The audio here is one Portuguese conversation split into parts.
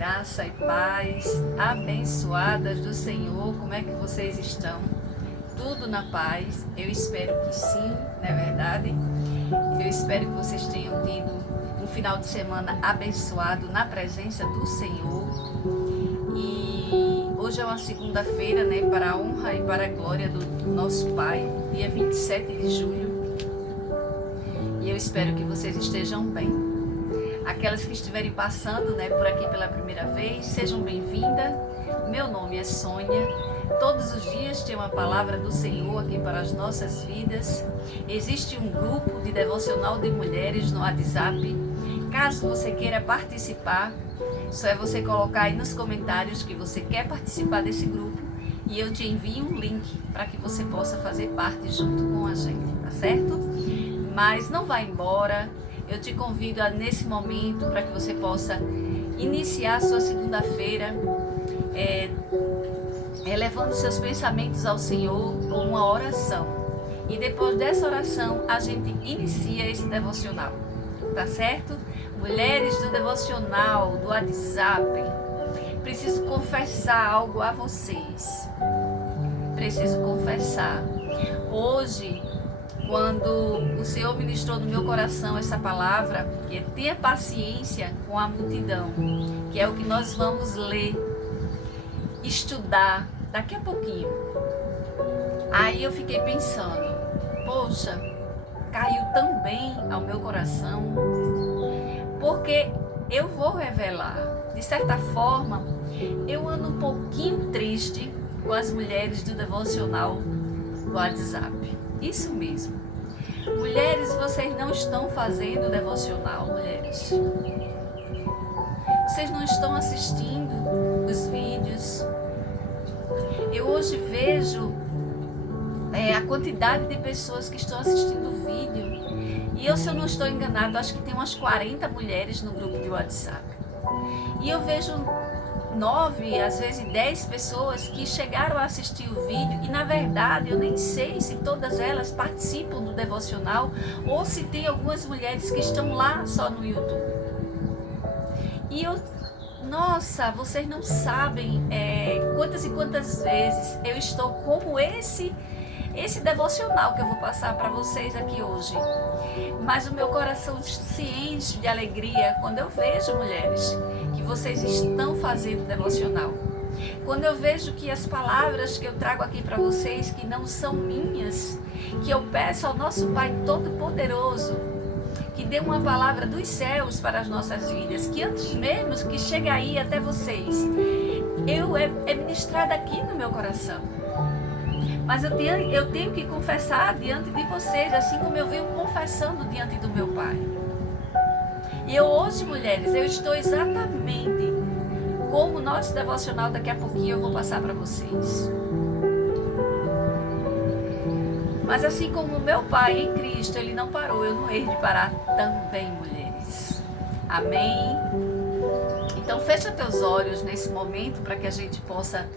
Graça e paz, abençoadas do Senhor, como é que vocês estão? Tudo na paz? Eu espero que sim, não é verdade? Eu espero que vocês tenham tido um final de semana abençoado na presença do Senhor. E hoje é uma segunda-feira, né, para a honra e para a glória do nosso Pai, dia 27 de julho. E eu espero que vocês estejam bem. Aquelas que estiverem passando, né, por aqui pela primeira vez, sejam bem-vindas. Meu nome é Sônia. Todos os dias tem uma palavra do Senhor aqui para as nossas vidas. Existe um grupo de devocional de mulheres no WhatsApp. Caso você queira participar, só é você colocar aí nos comentários que você quer participar desse grupo e eu te envio um link para que você possa fazer parte junto com a gente, tá certo? Mas não vá embora. Eu te convido nesse momento para que você possa iniciar a sua segunda-feira elevando seus pensamentos ao Senhor com uma oração. E depois dessa oração, a gente inicia esse devocional, tá certo? Mulheres do devocional, do WhatsApp, preciso confessar algo a vocês. Preciso confessar. Hoje, quando o Senhor ministrou no meu coração essa palavra, que é tenha paciência com a multidão, que é o que nós vamos ler, estudar daqui a pouquinho. Aí eu fiquei pensando, poxa, caiu tão bem ao meu coração, porque eu vou revelar. De certa forma, eu ando um pouquinho triste com as mulheres do devocional do WhatsApp. Isso mesmo. Mulheres, vocês não estão fazendo devocional, mulheres. Vocês não estão assistindo os vídeos. Eu hoje vejo a quantidade de pessoas que estão assistindo o vídeo. E eu, se eu não estou enganado, acho que tem umas 40 mulheres no grupo de WhatsApp. E eu vejo 9, às vezes 10 pessoas que chegaram a assistir o vídeo e na verdade eu nem sei se todas elas participam do devocional ou se tem algumas mulheres que estão lá só no YouTube. E nossa, vocês não sabem quantas e quantas vezes eu estou como esse devocional que eu vou passar para vocês aqui hoje. Mas o meu coração se enche de alegria quando eu vejo, mulheres, que vocês estão fazendo devocional. Quando eu vejo que as palavras que eu trago aqui para vocês, que não são minhas, que eu peço ao nosso Pai Todo-Poderoso, que dê uma palavra dos céus para as nossas vidas, que antes mesmo que chegue aí até vocês, é ministrada aqui no meu coração. Mas eu tenho que confessar diante de vocês, assim como eu venho confessando diante do meu Pai. E eu hoje, mulheres, eu estou exatamente como o nosso devocional, daqui a pouquinho eu vou passar para vocês. Mas assim como o meu Pai em Cristo, Ele não parou, eu não hei de parar também, mulheres. Amém? Então fecha teus olhos nesse momento para que a gente possa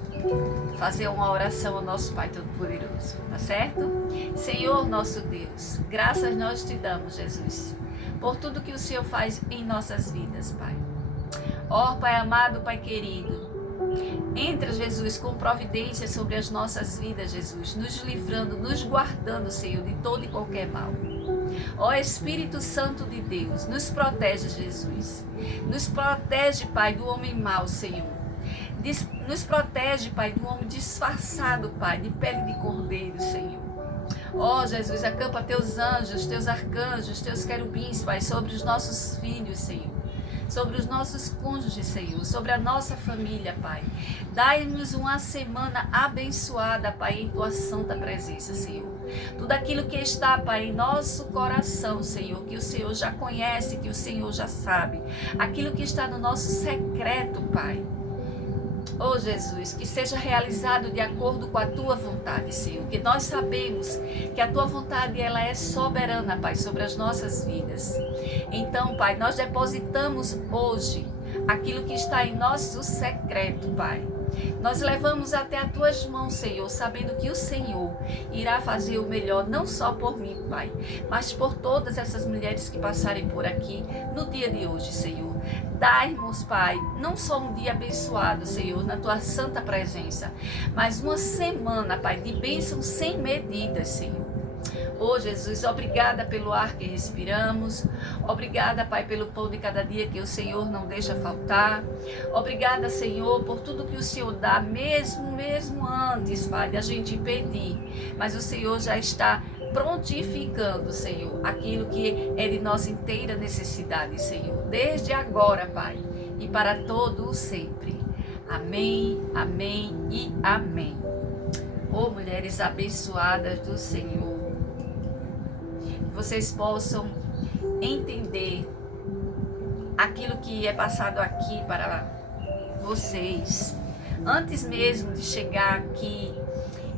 fazer uma oração ao nosso Pai Todo-Poderoso, tá certo? Senhor nosso Deus, graças nós te damos, Jesus, por tudo que o Senhor faz em nossas vidas, Pai. Ó Pai amado, Pai querido, entra, Jesus, com providência sobre as nossas vidas, Jesus, nos livrando, nos guardando, Senhor, de todo e qualquer mal. Ó Espírito Santo de Deus, nos protege, Jesus. Nos protege, Pai, do homem mau, Senhor. Nos protege, Pai, do homem disfarçado, Pai, de pele de cordeiro, Senhor. Ó Jesus, acampa teus anjos, teus arcanjos, teus querubins, Pai, sobre os nossos filhos, Senhor. Sobre os nossos cônjuges, Senhor, sobre a nossa família, Pai. Dai-nos uma semana abençoada, Pai, em tua santa presença, Senhor. Tudo aquilo que está, Pai, em nosso coração, Senhor, que o Senhor já conhece, que o Senhor já sabe. Aquilo que está no nosso secreto, Pai. Oh Jesus, que seja realizado de acordo com a tua vontade, Senhor, que nós sabemos que a tua vontade ela é soberana, Pai, sobre as nossas vidas. Então, Pai, nós depositamos hoje aquilo que está em nosso secreto, Pai. Nós levamos até as tuas mãos, Senhor, sabendo que o Senhor irá fazer o melhor, não só por mim, Pai, mas por todas essas mulheres que passarem por aqui no dia de hoje, Senhor. Dai-nos, Pai, não só um dia abençoado, Senhor, na Tua santa presença, mas uma semana, Pai, de bênçãos sem medidas, Senhor. Oh, Jesus, obrigada pelo ar que respiramos. Obrigada, Pai, pelo pão de cada dia que o Senhor não deixa faltar. Obrigada, Senhor, por tudo que o Senhor dá, mesmo antes, Pai, de a gente pedir. Mas o Senhor já está prontificando, Senhor, aquilo que é de nossa inteira necessidade, Senhor. Desde agora, Pai, e para todo o sempre. Amém, amém e amém. Oh, mulheres abençoadas do Senhor, vocês possam entender aquilo que é passado aqui para vocês. Antes mesmo de chegar aqui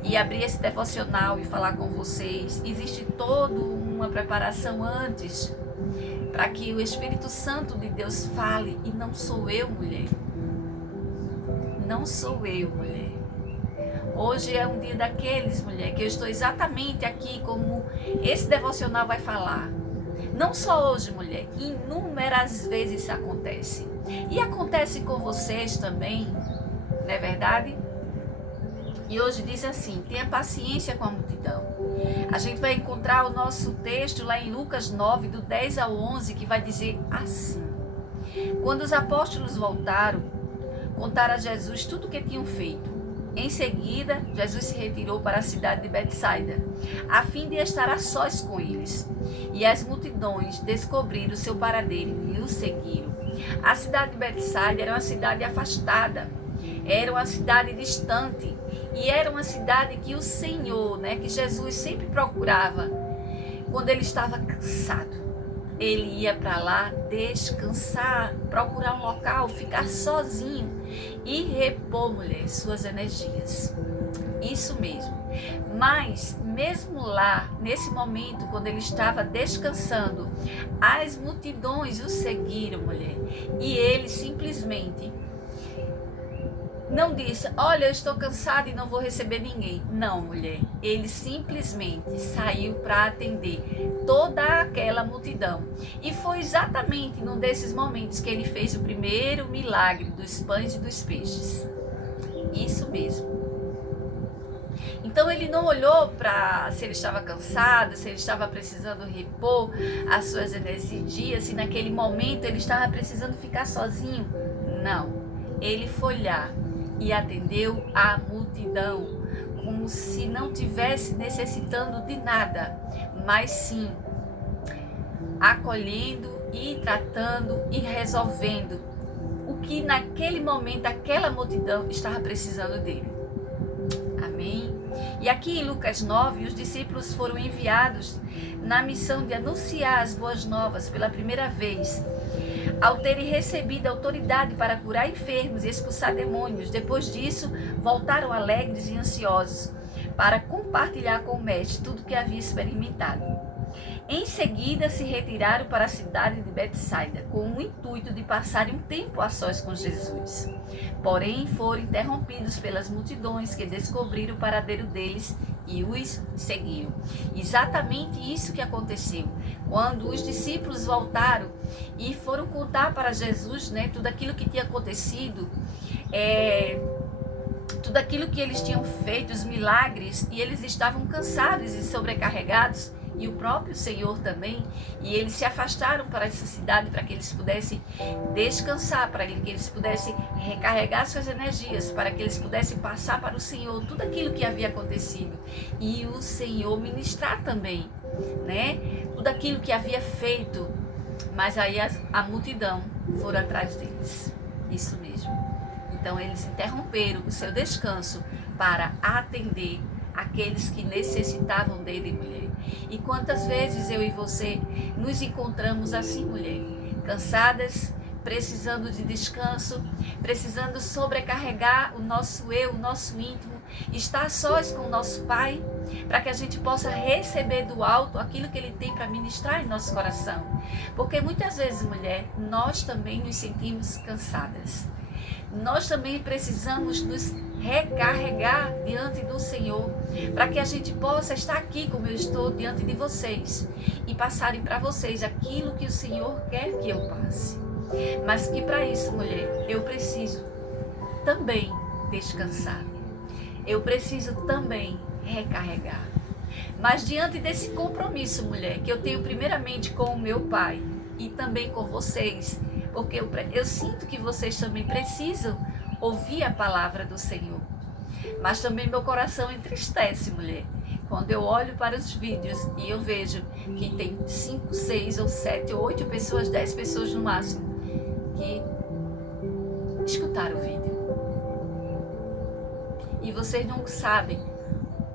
e abrir esse devocional e falar com vocês, existe toda uma preparação antes para que o Espírito Santo de Deus fale. E não sou eu, mulher. Não sou eu, mulher. Hoje é um dia daqueles, mulher, que eu estou exatamente aqui como esse devocional vai falar. Não só hoje, mulher, inúmeras vezes isso acontece. E acontece com vocês também, não é verdade? E hoje diz assim, tenha paciência com a multidão. A gente vai encontrar o nosso texto lá em Lucas 9, do 10 ao 11, que vai dizer assim. Quando os apóstolos voltaram, contaram a Jesus tudo o que tinham feito. Em seguida, Jesus se retirou para a cidade de Betsaida, a fim de estar a sós com eles. E as multidões descobriram o seu paradeiro e o seguiram. A cidade de Betsaida era uma cidade afastada, era uma cidade distante, e era uma cidade que o Senhor, que Jesus sempre procurava quando ele estava cansado. Ele ia para lá descansar, procurar um local, ficar sozinho e repor, mulher, suas energias. Isso mesmo. Mas, mesmo lá, nesse momento, quando ele estava descansando, as multidões o seguiram, mulher. E ele simplesmente não disse, olha, eu estou cansado e não vou receber ninguém. Não, mulher. Ele simplesmente saiu para atender toda aquela multidão. E foi exatamente num desses momentos que ele fez o primeiro milagre dos pães e dos peixes. Isso mesmo. Então ele não olhou para se ele estava cansado, se ele estava precisando repor as suas energias, se naquele momento ele estava precisando ficar sozinho. Não. Ele foi lá e atendeu a multidão, como se não tivesse necessitando de nada, mas sim acolhendo e tratando e resolvendo o que naquele momento aquela multidão estava precisando dele. Amém? E aqui em Lucas 9, os discípulos foram enviados na missão de anunciar as boas novas pela primeira vez. Ao terem recebido autoridade para curar enfermos e expulsar demônios, depois disso, voltaram alegres e ansiosos para compartilhar com o mestre tudo o que havia experimentado. Em seguida, se retiraram para a cidade de Betsaida, com o intuito de passarem um tempo a sós com Jesus. Porém, foram interrompidos pelas multidões que descobriram o paradeiro deles e os seguiram. Exatamente isso que aconteceu. Quando os discípulos voltaram e foram contar para Jesus, tudo aquilo que tinha acontecido, tudo aquilo que eles tinham feito, os milagres, e eles estavam cansados e sobrecarregados, e o próprio Senhor também, e eles se afastaram para essa cidade para que eles pudessem descansar, para que eles pudessem recarregar suas energias, para que eles pudessem passar para o Senhor tudo aquilo que havia acontecido, e o Senhor ministrar também, tudo aquilo que havia feito. Mas aí a multidão foram atrás deles, isso mesmo. Então eles interromperam o seu descanso para atender aqueles que necessitavam dele, mulher. E quantas vezes eu e você nos encontramos assim, mulher, cansadas, precisando de descanso, precisando sobrecarregar o nosso eu, o nosso íntimo, estar sós com o nosso Pai, para que a gente possa receber do alto aquilo que Ele tem para ministrar em nosso coração. Porque muitas vezes, mulher, nós também nos sentimos cansadas. Nós também precisamos nos recarregar diante do Senhor, para que a gente possa estar aqui como eu estou diante de vocês e passarem para vocês aquilo que o Senhor quer que eu passe. Mas que para isso, mulher, eu preciso também descansar. Eu preciso também recarregar. Mas diante desse compromisso, mulher, que eu tenho primeiramente com o meu pai e também com vocês, porque eu sinto que vocês também precisam ouvir a palavra do Senhor. Mas também meu coração entristece, mulher, quando eu olho para os vídeos e eu vejo que tem 5, 6 ou 7 ou 8 pessoas, 10 pessoas no máximo, que escutaram o vídeo. E vocês não sabem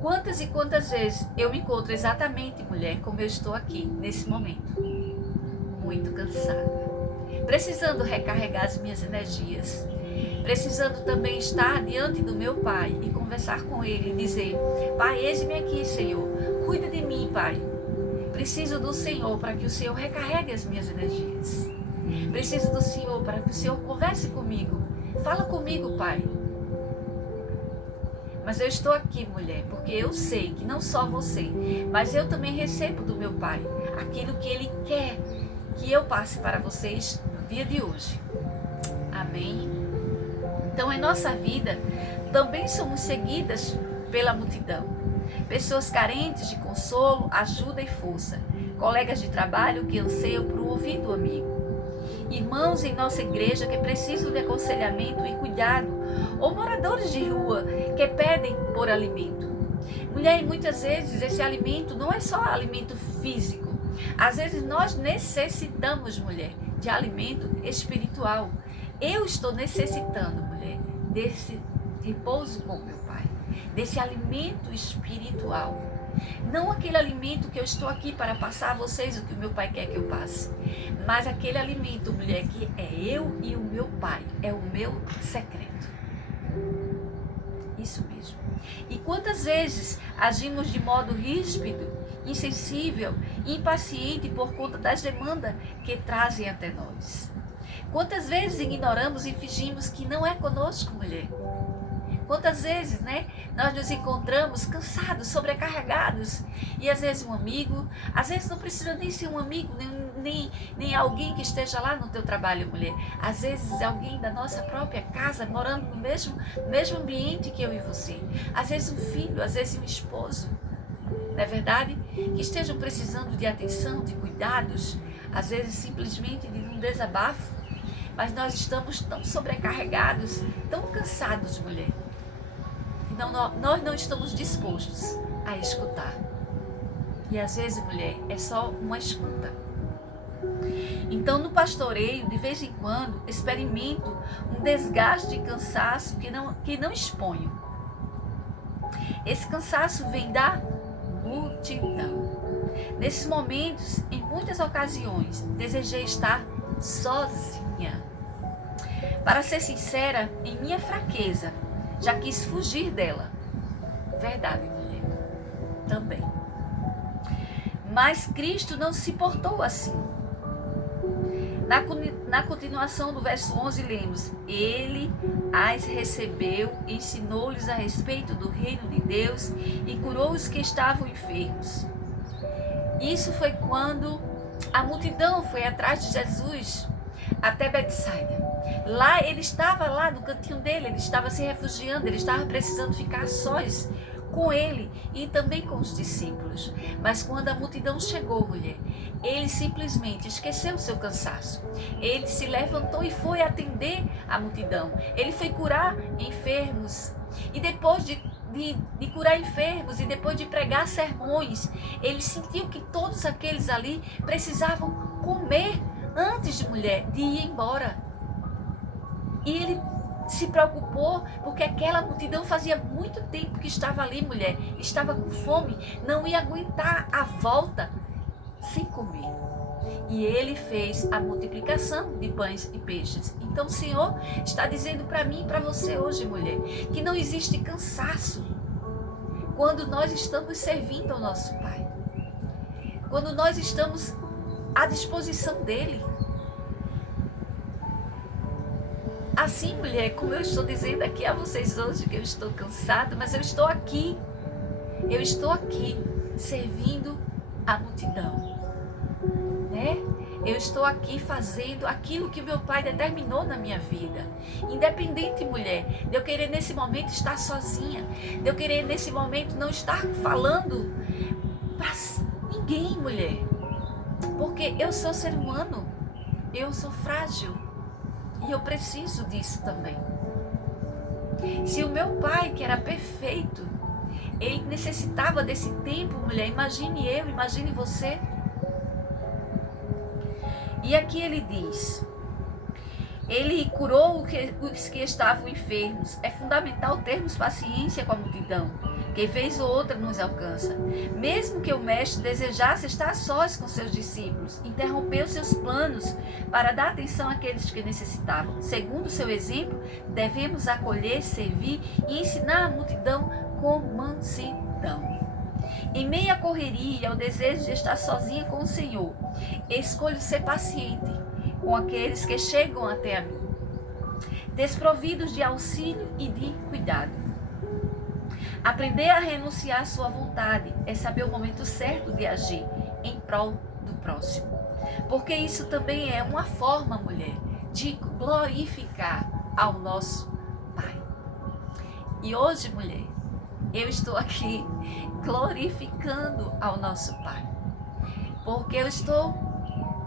quantas e quantas vezes eu me encontro exatamente, mulher, como eu estou aqui, nesse momento. Muito cansada. Precisando recarregar as minhas energias. Precisando também estar diante do meu Pai e conversar com Ele e dizer: Pai, eis-me aqui, Senhor. Cuida de mim, Pai. Preciso do Senhor para que o Senhor recarregue as minhas energias. Preciso do Senhor para que o Senhor converse comigo. Fala comigo, Pai. Mas eu estou aqui, mulher, porque eu sei que não só você, mas eu também recebo do meu Pai aquilo que Ele quer que eu passe para vocês no dia de hoje. Amém? Então, em nossa vida, também somos seguidas pela multidão. Pessoas carentes de consolo, ajuda e força. Colegas de trabalho que anseiam por um ouvido amigo. Irmãos em nossa igreja que precisam de aconselhamento e cuidado, ou moradores de rua que pedem por alimento. Mulher, e muitas vezes esse alimento não é só alimento físico. Às vezes nós necessitamos, mulher, de alimento espiritual. Eu estou necessitando, mulher, desse repouso com meu Pai, desse alimento espiritual. Não aquele alimento que eu estou aqui para passar a vocês o que o meu Pai quer que eu passe, mas aquele alimento, mulher, que é eu e o meu Pai, é o meu secreto. Isso mesmo. E quantas vezes agimos de modo ríspido, insensível, impaciente por conta das demandas que trazem até nós? Quantas vezes ignoramos e fingimos que não é conosco, mulher? Quantas vezes, nós nos encontramos cansados, sobrecarregados, e às vezes um amigo, às vezes não precisa nem ser um amigo, nem alguém que esteja lá no teu trabalho, mulher. Às vezes é alguém da nossa própria casa, morando no mesmo ambiente que eu e você. Às vezes um filho, às vezes um esposo, não é verdade? Que estejam precisando de atenção, de cuidados, às vezes simplesmente de um desabafo, mas nós estamos tão sobrecarregados, tão cansados, mulher. Nós não estamos dispostos a escutar. E às vezes, mulher, é só uma escuta. Então, no pastoreio, de vez em quando, experimento um desgaste e cansaço que não exponho. Esse cansaço vem da multidão. Nesses momentos, em muitas ocasiões, desejei estar sozinha. Para ser sincera, em minha fraqueza, já quis fugir dela. Verdade, mulher. Também. Mas Cristo não se portou assim. Na continuação do verso 11 lemos: Ele as recebeu, ensinou-lhes a respeito do reino de Deus e curou os que estavam enfermos. Isso foi quando a multidão foi atrás de Jesus até Betsaida. Lá ele estava lá no cantinho dele, ele estava se refugiando, ele estava precisando ficar sós com ele e também com os discípulos. Mas quando a multidão chegou, mulher, ele simplesmente esqueceu o seu cansaço. Ele se levantou e foi atender a multidão. Ele foi curar enfermos. E depois de curar enfermos e depois de pregar sermões, ele sentiu que todos aqueles ali precisavam comer antes de ir embora. E ele se preocupou porque aquela multidão fazia muito tempo que estava ali, mulher, estava com fome, não ia aguentar a volta sem comer. E ele fez a multiplicação de pães e peixes. Então o Senhor está dizendo para mim e para você hoje, mulher, que não existe cansaço quando nós estamos servindo ao nosso Pai, quando nós estamos à disposição dele. Assim, mulher, como eu estou dizendo aqui a vocês hoje que eu estou cansada, mas eu estou aqui servindo a multidão, Eu estou aqui fazendo aquilo que meu pai determinou na minha vida. Independente, mulher, de eu querer nesse momento estar sozinha, de eu querer nesse momento não estar falando para ninguém, mulher. Porque eu sou ser humano, eu sou frágil e eu preciso disso também. Se o meu pai, que era perfeito, ele necessitava desse tempo, mulher, imagine eu, imagine você. E aqui ele diz, ele curou os que estavam enfermos. É fundamental termos paciência com a multidão, que vez ou outra nos alcança. Mesmo que o mestre desejasse estar sós com seus discípulos, interrompeu seus planos para dar atenção àqueles que necessitavam. Segundo seu exemplo, devemos acolher, servir e ensinar a multidão com mansidão. Em meio à correria e ao desejo de estar sozinha com o Senhor, escolho ser paciente com aqueles que chegam até a mim, desprovidos de auxílio e de cuidado. Aprender a renunciar à sua vontade é saber o momento certo de agir em prol do próximo. Porque isso também é uma forma, mulher, de glorificar ao nosso Pai. E hoje, mulher, eu estou aqui glorificando ao nosso Pai. Porque eu estou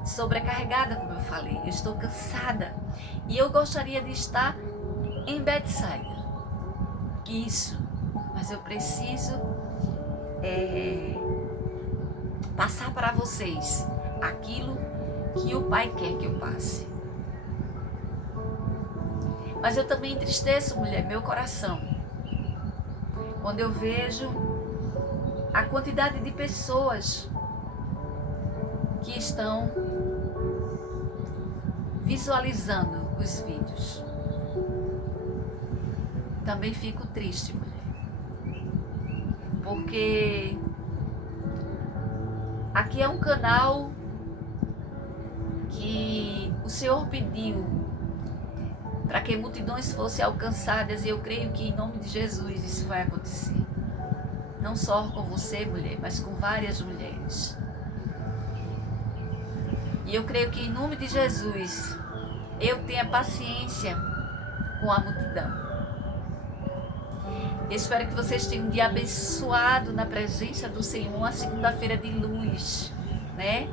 sobrecarregada, como eu falei. Eu estou cansada. E eu gostaria de estar em Betsaida. Isso. Mas eu preciso passar para vocês aquilo que o Pai quer que eu passe. Mas eu também entristeço, mulher, meu coração, quando eu vejo a quantidade de pessoas que estão visualizando os vídeos. Também fico triste, mulher. Porque aqui é um canal que o Senhor pediu para que multidões fossem alcançadas, e eu creio que em nome de Jesus isso vai acontecer. Não só com você, mulher, mas com várias mulheres. E eu creio que em nome de Jesus eu tenha paciência com a multidão. Eu espero que vocês tenham um dia abençoado na presença do Senhor, uma segunda-feira de luz, né?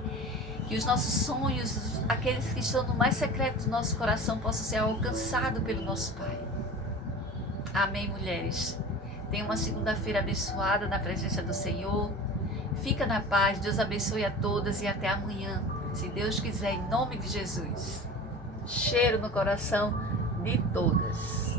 Que os nossos sonhos, aqueles que estão no mais secreto do nosso coração, possam ser alcançados pelo nosso Pai. Amém, mulheres? Tenha uma segunda-feira abençoada na presença do Senhor. Fica na paz, Deus abençoe a todas e até amanhã, se Deus quiser, em nome de Jesus. Cheiro no coração de todas.